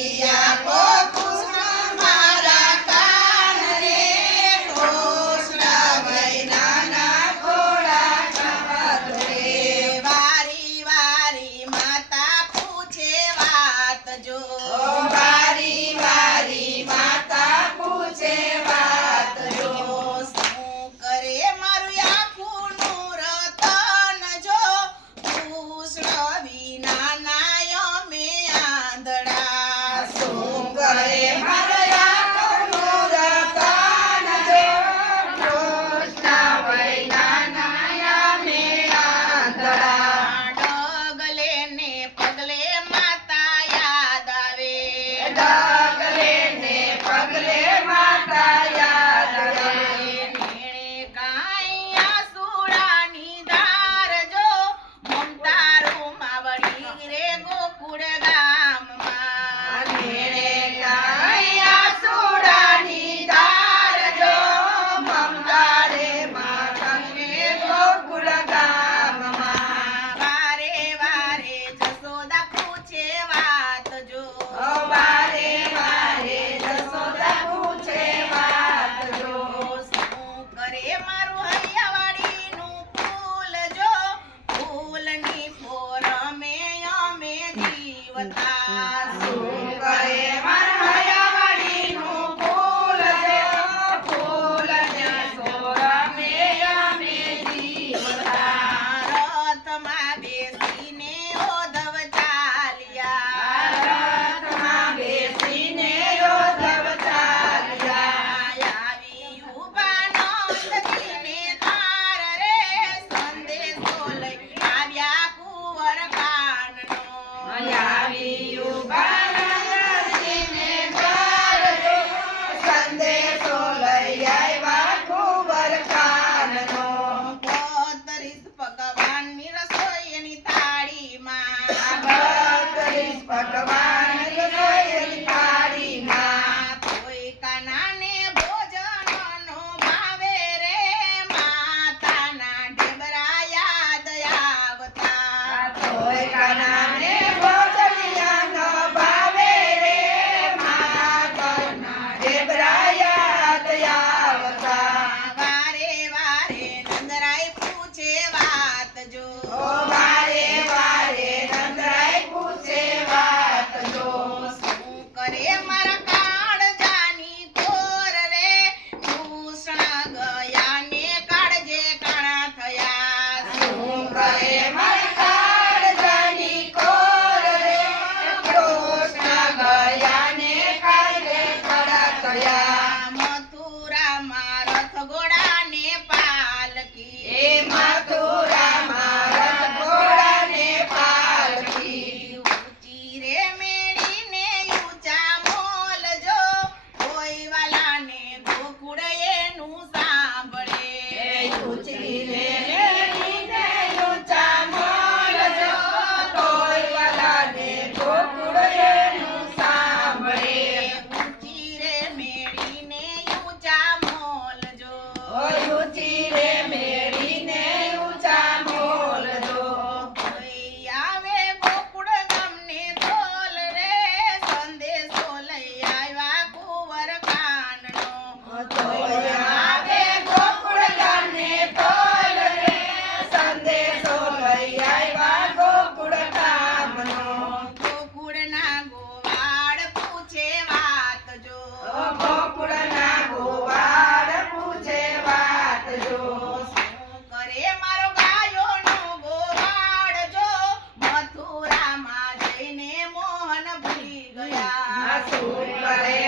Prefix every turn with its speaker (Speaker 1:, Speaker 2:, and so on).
Speaker 1: familia. Sul, para